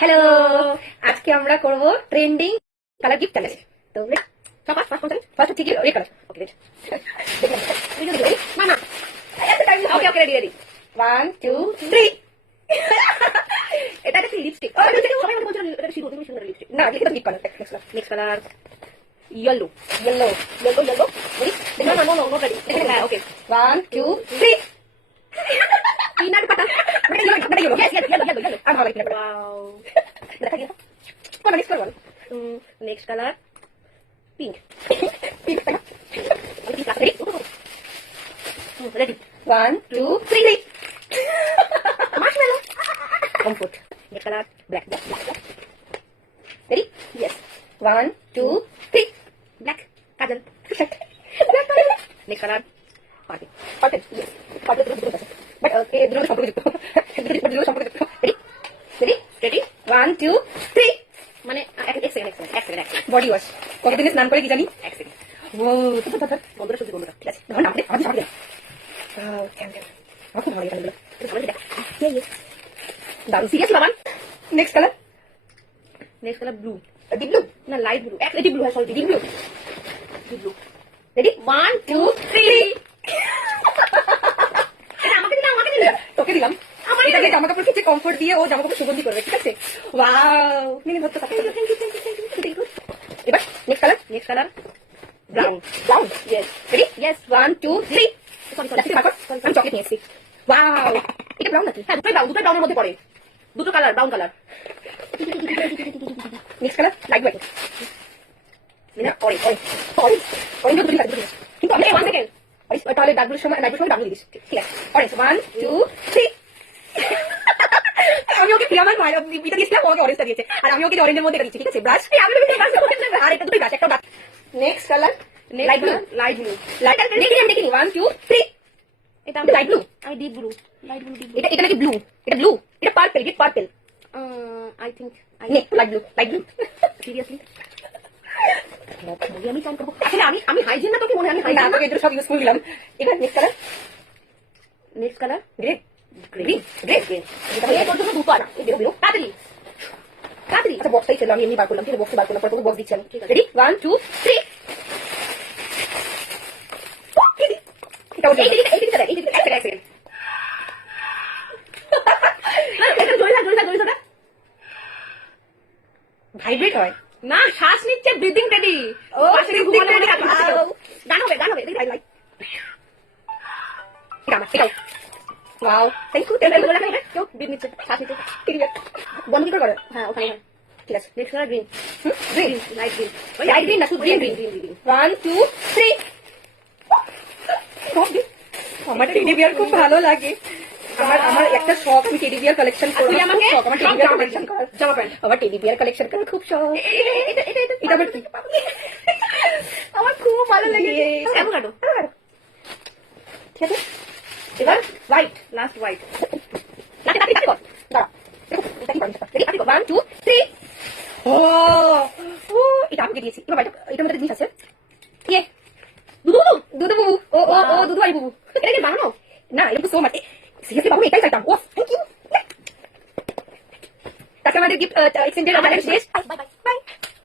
Hello, আজকে আমরা করব ট্রেন্ডিং কালার গিফট চ্যালেঞ্জ। তো ফার্স্ট ঠিক রেড কালার। Okay red. মামা ওকে ওকে রেডি রেডি 1 2 3 এটা একটা লিপস্টিক। ও এটা সবাই আমাকে বলছিল এটা শিরো তুমি সুন্দর লিপস্টিক। না এটা gift colour. Next colour yellow yellow yellow yellow. দেখো না নো নো রেডি। হ্যাঁ ওকে 1 2 3 peanut butter. Yes, yellow. I'm like peanut butter. Wow. Come on, next color. Next color, pink. Pink. Ready? 1, 2, 3. Marshmallow. Comfort. Next color, black. Ready? Yes. 1, 2, 3. Black. Kajal. Black kajal. Next color, purple. Yes. Purple. But okay, দুটো সম্পর্ক যুক্ত। Ready? 1, 2, 3. মানে এক second body wash কতদিনে স্নান করে কি জানি এক সেকেন্ড। ও বন্ধুরা সত্যি বন্ধুরা ঠিক আছে আমার নামে আমাদের সামনে আমার খুব ভালো লাগে দারুণ seriously Baban. Next colour blue. Deep blue না লাইট ব্লু। এক ডিপ ব্লু হয় সরি ডিপ ব্লু। রেডি 1, 2, 3. আমাকে দিলাম তোকে দিলাম। এটাকে জামা কাপড় কিছু কমফোর্ট দিয়ে ও জামা কাপড় সুগন্ধি করবে ঠিক আছে। ওয়াও মিনি ধরতে পারছো। এবার next colour brown yes ready yes 1, 2, 3. Sorry আমি চকলেট নিয়েছি। ওয়াও এটা ব্রাউন নাকি? হ্যাঁ দুটোই ব্রাউনের মধ্যে পড়ে। দুটো colour brown colour. Next colour light white না অরেঞ্জ কিন্তু আমি 1 সেকেন্ড তাহলে ডাবলুর সময় ডাবলু দিস ঠিক আছে। অরেঞ্জ 1, 2, 3. আমি ওকে আমার এটা দিয়েছিলাম ওকে অরেঞ্জটা দিয়েছে আর আমি ওকে অরেঞ্জের মধ্যে দিচ্ছি ঠিক আছে। ব্রাশ আর এটা দুটোই ব্রাশ একটা brush. Next colour light blue আমি দেখিনি 1, 2, 3. এটা লাইট ব্লু আমি ডিপ ব্লু এটা নাকি ব্লু এটা purple I think light blue seriously আমি চান করবো আসলে আমি হাইজিন না তোকে মনে হয় আমি তোকে এটা সব ইউজ করলাম। এবার নেক্সট কালার গ্রিন এটা দুটো না বেরো তাড়াতাড়ি আচ্ছা বক্সটাই ছিল আমি এমনি বার করলাম ঠিক আছে বক্স বার করলাম পরে বক্স দিচ্ছি আমি রেডি 1, 2, 3. ভাইব্রেট হয় না শ্বাস নিচ্ছে ব্রিদিং রেডি ও গান হবে ওয়াও থ্যাংক ইউ কেউ ব্রিদ নিচ্ছে শ্বাস নিচ্ছে বন্ধ কি করে হ্যাঁ ওখানে ঠিক আছে। Next colour green light green না শুধু গ্রিন 1, 2, 3. আমার টেডি বিয়ার খুব ভালো লাগে। আমার একটা শখ আমি টেডি বিয়ার কালেকশন করব। আমার টেডি বিয়ার কালেকশন করার জামা প্যান্ট আমার টেডি বিয়ার কালেকশন করার খুব শখ। এটা আমার খুব ভালো লাগে। অ্যাভোকাডো ঠিক আছে। এবার হোয়াইট লাস্ট হোয়াইট তাতে কর দাঁড়া দেখো এটা কি করছিস রেডি 1, 2, 3. ও এটা আমাকে দিয়েছি। এবার এটা মধ্যে জিনিস আছে ইয়ে দুধু বুবু ও দুধু আই বুবু এটা কি বানানো না এটা সো মাচ সিরিয়াসলি বাবু এটাই চাইতাম। ও থ্যাংক ইউ। তাকে আমাদের গিফট এক্সটেন্ডেড শেষ। Bye bye.